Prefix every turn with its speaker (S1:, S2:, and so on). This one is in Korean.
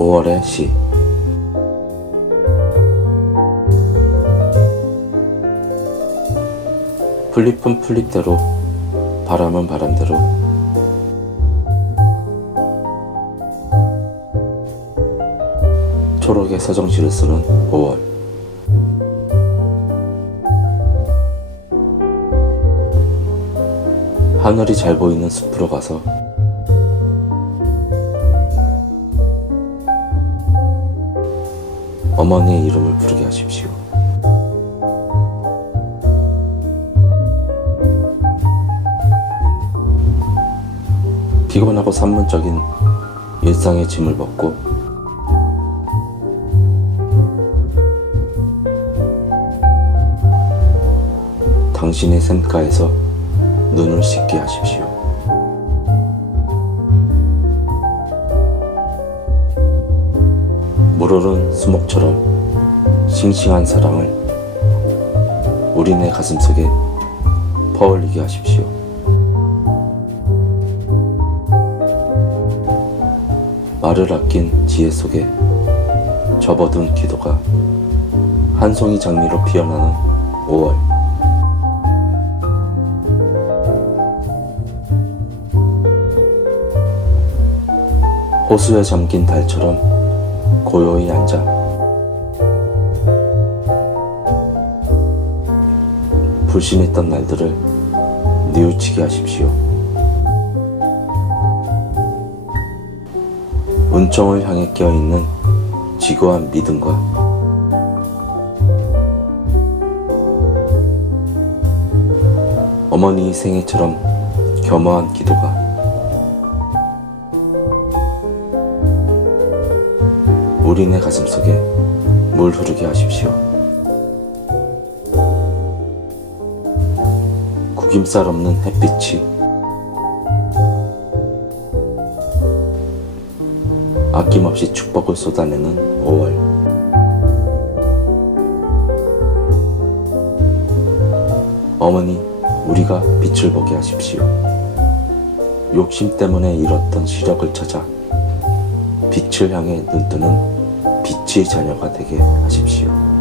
S1: 5월의 시. 풀잎은 풀잎대로 바람은 바람대로. 초록의 서정시를 쓰는 5월. 하늘이 잘 보이는 숲으로 가서 어머니의 이름을 부르게 하십시오. 피곤하고 산문적인 일상의 짐을 벗고 당신의 샘가에서 눈을 씻게 하십시오. 물오른 수목처럼 싱싱한 사랑을 우리네 가슴 속에 퍼올리게 하십시오. 말을 아낀 지혜 속에 접어든 기도가 한 송이 장미로 피어나는 5월. 호수에 잠긴 달처럼 고요히 앉아 불신했던 날들을 뉘우치게 하십시오. 은총을 향해 깨어있는 지고한 믿음과 어머니 생애처럼 겸허한 기도가 우리네 가슴 속에 물 흐르게 하십시오. 구김살 없는 햇빛이 아낌없이 축복을 쏟아내는 5월. 어머니, 우리가 빛을 보게 하십시오. 욕심 때문에 잃었던 시력을 찾아 빛을 향해 눈뜨는 빛의 자녀가 되게 하십시오.